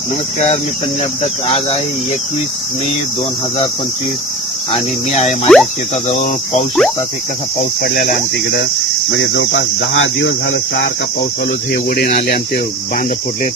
नमस्कार, मी पंजाब डक. आज आहे 21 मे 2025 आणि मी आहे माझ्या शेताजवळ. पाहू शकता ते कसा पाऊस पडलेला आहे आमच्या इकडं. म्हणजे जवळपास 10 दिवस झालं सारखा पाऊस चालू. हे ओढे नाले आमचे बांध फुटले.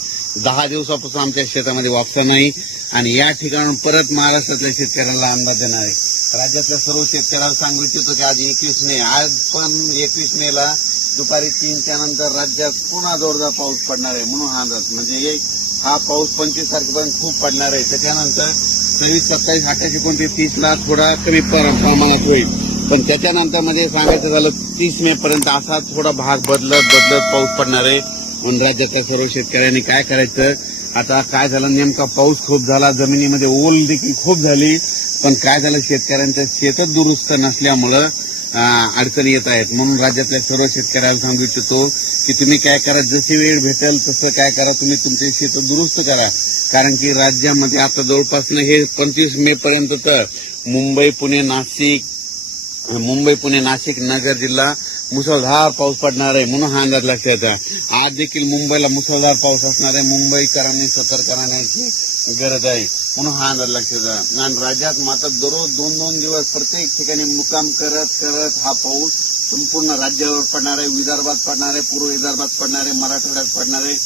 10 दिवसापासून आमच्या शेतामध्ये वापसा नाही आणि या ठिकाणून परत महाराष्ट्रातल्या शेतकऱ्यांना अंदाज देणार आहे. राज्यातल्या सर्व शेतकऱ्यांना सांगू इच्छितो की आज 21 मे, आज पण 21 मेला दुपारी 3च्या नंतर राज्यात पुन्हा जोरदार पाऊस पडणार आहे म्हणून हा अंदाज. म्हणजे हा पाऊस 25 तारखेपर्यंत खूप पडणार आहे. त्याच्यानंतर 26, 27, 28, 29, 30ला थोडा कमी प्रमाणात होईल. पण त्याच्यानंतर म्हणजे सांगायचं झालं 30 मे पर्यंत असा थोडा भाग बदलत पाऊस पडणार आहे. म्हणून राज्यातल्या सर्व शेतकऱ्यांनी काय करायचं, आता काय झालं नेमका पाऊस खूप झाला, जमिनीमध्ये ओल देखील खूप झाली. पण काय झालं, शेतकऱ्यांचं शेतच दुरुस्त नसल्यामुळं अडचणी येत आहेत. म्हणून राज्यातल्या सर्व शेतकऱ्यांना सांगू इच्छितो की तुम्ही काय करा, जशी वेळ भेटेल तसं काय करा, तुम्ही तुमचे शेत दुरुस्त करा. कारण की राज्यामध्ये आता जवळपास हे 25 मे पर्यंत तर मुंबई पुणे नाशिक नगर जिल्हा मुसळधार पाऊस पडणार आहे म्हणून हा अंदाज लक्षात येतो. आज देखील मुंबईला मुसळधार पाऊस असणार आहे. मुंबईकरांनी सतर्क राहण्याची गरज आहे म्हणून हा अंदाज लक्षात येतो. आणि राज्यात मात्र दररोज 2-2 दिवस प्रत्येक ठिकाणी मुक्काम करत हा पाऊस संपूर्ण राज्यावर पडणार आहे. विदर्भात पडणार आहे, पूर्व विदर्भात पडणार आहे, मराठवाड्यात पडणार आहे,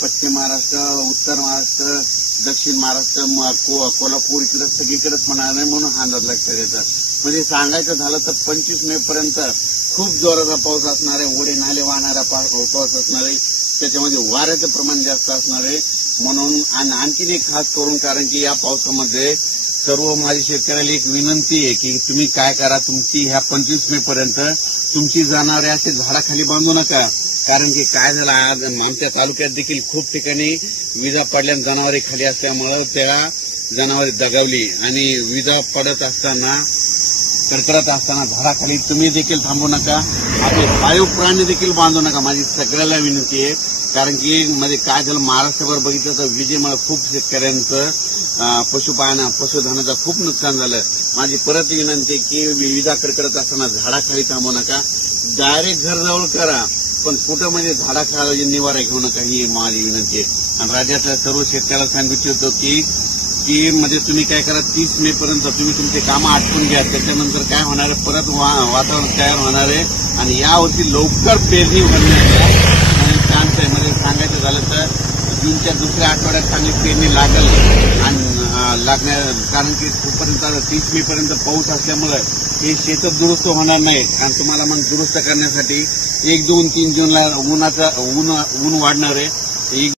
पश्चिम महाराष्ट्र, उत्तर महाराष्ट्र, दक्षिण महाराष्ट्र, कोल्हापूर इकडे सगळीकडेच पडणार आहे म्हणून हा अंदाज लक्षात येतात. म्हणजे सांगायचं झालं तर 25 मे पर्यंत खूप जोराचा पाऊस असणार आहे. ओढे नाले वाहणारा पाऊस असणार आहे. त्याच्यामध्ये वाऱ्याचं प्रमाण जास्त असणार आहे. म्हणून आणखीन एक खास करून, कारण की या पावसामध्ये सर्व माझ्या शेतकऱ्याला एक विनंती आहे की तुम्ही काय करा, तुमची ह्या 25 मे पर्यंत तुमची जनावरे असे झाडाखाली बांधू नका. कारण की काय झालं, आज आमच्या तालुक्यात देखील खूप ठिकाणी विजा पडल्या, जनावरे खाली असल्यामुळे त्या जनावरे दगावली आणि विजा पडत असताना, कडकडत असताना झाडाखाली तुम्ही देखील थांबू नका. आपले पाळीव प्राणी देखील बांधू नका, माझी सगळ्याला विनंती आहे. कारण की मध्ये काय झालं, महाराष्ट्रभर बघितलं तर विजेमुळे खूप शेतकऱ्यांचं पशुधनाचं खूप नुकसान झालं. माझी परत विनंती की विजा कडकडत असताना झाडाखाली थांबू नका. डायरेक्ट घर जवळ करा, पण कुठं म्हणजे झाडाखाली निवारा घेऊ नका, ही माझी विनंती आहे. आणि राज्यातल्या सर्व शेतकऱ्याला सांगू इच्छितो की म्हणजे तुम्ही काय करा, 30 मे पर्यंत तुम्ही तुमचे कामं आटपून घ्या. त्याच्यानंतर काय होणार आहे, परत वातावरण तयार होणार आहे आणि यावर्षी लवकर पेरणी होण्याचा चान्स आहे. म्हणजे सांगायचं झालं तर जूनच्या दुसऱ्या आठवड्यात चांगली पेरणी लागेल आणि कारण की तोपर्यंत 30 मे पर्यंत पाऊस असल्यामुळे हे शेत दुरुस्त होणार नाही. कारण तुम्हाला मग दुरुस्त करण्यासाठी 1, 2, 3 जूनला ऊन वाढणार आहे.